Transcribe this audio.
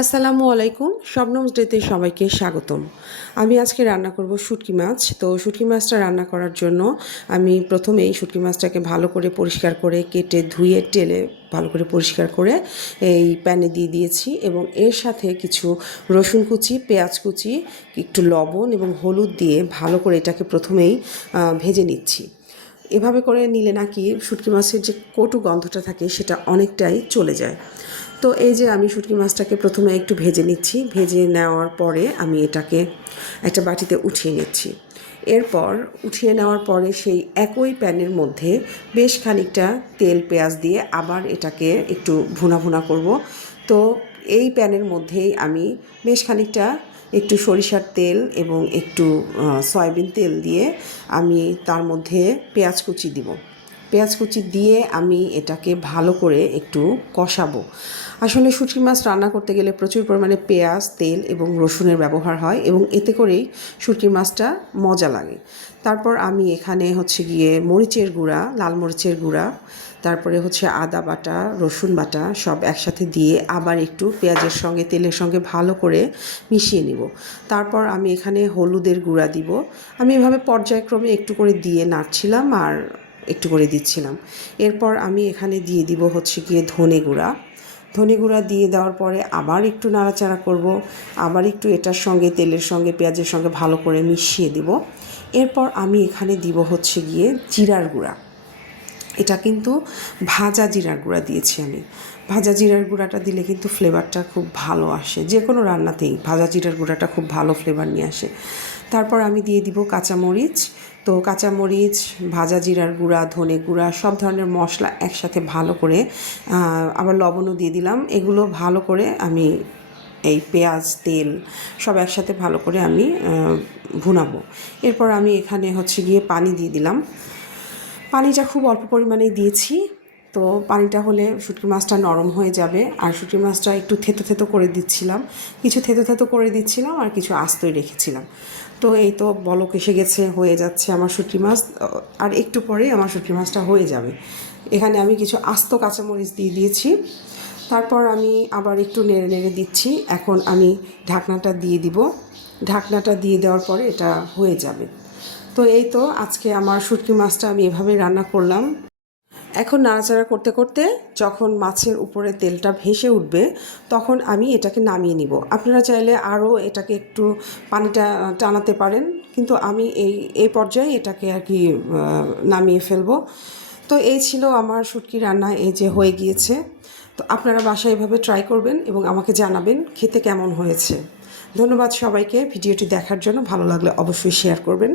আসসালামু আলাইকুম, শবনমস ডেতে সবাইকে স্বাগতম। আমি আজকে রান্না করব শুটকি মাছ। তো শুটকি মাছটা রান্না করার জন্য আমি প্রথমেই শুটকি মাছটাকে ভালো করে পরিষ্কার করে কেটে ধুয়ে টেলে ভালো করে পরিষ্কার করে এই প্যানে দিয়ে দিয়েছি এবং এর সাথে কিছু রসুন কুচি, পেঁয়াজ কুচি, একটু লবণ এবং হলুদ দিয়ে ভালো করে এটাকে প্রথমেই ভেজে নিচ্ছি। এভাবে করে নিলে নাকি শুটকি মাছের যে কটু গন্ধটা থাকে সেটা অনেকটাই চলে যায়। তো এই যে আমি শুটকি মাছটাকে প্রথমে একটু ভেজে নিচ্ছি, ভেজে নেওয়ার পরে আমি এটাকে একটা বাটিতে উঠিয়ে নিচ্ছি। এরপর উঠিয়ে নেওয়ার পরে সেই একই প্যানের মধ্যে বেশ খানিকটা তেল পেঁয়াজ দিয়ে আবার এটাকে একটু ভুনা ভুনা করব। তো এই প্যানের মধ্যেই আমি বেশ খানিকটা একটু সরিষার তেল এবং একটু সয়াবিন তেল দিয়ে আমি তার মধ্যে পেঁয়াজ কুচি দিব। পেঁয়াজ কুচি দিয়ে আমি এটাকে ভালো করে একটু কষাবো। আসলে শুটকি মাছ রান্না করতে গেলে প্রচুর পরিমাণে পেঁয়াজ, তেল এবং রসুনের ব্যবহার হয় এবং এতে করেই শুটকি মাছটা মজা লাগে। তারপর আমি এখানে গিয়ে মরিচের গুঁড়া, লাল মরিচের গুঁড়া, তারপরে আদা বাটা, রসুন বাটা সব একসাথে দিয়ে আবার একটু পেঁয়াজের সঙ্গে তেলের সঙ্গে ভালো করে মিশিয়ে নিব। তারপর আমি এখানে হলুদের গুঁড়া দিব। আমি এভাবে পর্যায়ক্রমে একটু করে দিয়ে নাড়ছিলাম আর একটু করে দিচ্ছিলাম। এরপর আমি এখানে দিয়ে দিব গিয়ে ধনে গুঁড়া। ধনে গুঁড়া দিয়ে দেওয়ার পরে আবার একটু নাড়াচাড়া করব, আবার একটু এটার সঙ্গে তেলের সঙ্গে পেঁয়াজের সঙ্গে ভালো করে মিশিয়ে দিব। এরপর আমি এখানে দিব গিয়ে জিরার গুঁড়া। এটা কিন্তু ভাজা জিরার গুঁড়া দিয়েছি আমি। ভাজা জিরার গুঁড়াটা দিলে কিন্তু ফ্লেভারটা খুব ভালো আসে, যে কোনো রান্নাতেই ভাজা জিরার গুঁড়াটা খুব ভালো ফ্লেভার নিয়ে আসে। তারপর আমি দিয়ে দিব কাঁচামরিচ। তো কাঁচামরিচ, ভাজা জিরার গুঁড়া, ধনে গুঁড়া সব ধরনের মশলা একসাথে ভালো করে আবার লবণও দিয়ে দিলাম। এগুলো ভালো করে আমি এই পেঁয়াজ, তেল সব একসাথে ভালো করে আমি ভুনাবো। এরপর আমি এখানে গিয়ে পানি দিয়ে দিলাম। পানিটা খুব অল্প পরিমাণেই দিয়েছি। তো পানিটা হলে শুটকি মাছটা নরম হয়ে যাবে। আর শুটকি মাছটা একটু থেতো থেতো করে দিচ্ছিলাম, কিছু থেতো থেতো করে দিচ্ছিলাম আর কিছু আস্তই রেখেছিলাম। তো এই তো বলক এসে গেছে, হয়ে যাচ্ছে আমার শুটকি মাছ। আর একটু পরেই আমার শুটকি মাছটা হয়ে যাবে। এখানে আমি কিছু আস্ত কাঁচামরিচ দিয়ে দিয়েছি। তারপর আমি আবার একটু নেড়ে নেড়ে দিচ্ছি। এখন আমি ঢাকনাটা দিয়ে দিব। ঢাকনাটা দিয়ে দেওয়ার পরে এটা হয়ে যাবে। তো এই তো আজকে আমার শুটকি মাছটা আমি এভাবে রান্না করলাম। এখন নাড়াচাড়া করতে করতে যখন মাছের উপরে তেলটা ভেসে উঠবে তখন আমি এটাকে নামিয়ে নিব। আপনারা চাইলে আরও এটাকে একটু পানিটা টানাতে পারেন, কিন্তু আমি এই পর্যায়ে এটাকে আর কি নামিয়ে ফেলবো। তো এই ছিল আমার শুটকি রান্না, এই যে হয়ে গিয়েছে। তো আপনারা বাসায় এভাবে ট্রাই করবেন এবং আমাকে জানাবেন খেতে কেমন হয়েছে। ধন্যবাদ সবাইকে ভিডিওটি দেখার জন্য। ভালো লাগলে অবশ্যই শেয়ার করবেন।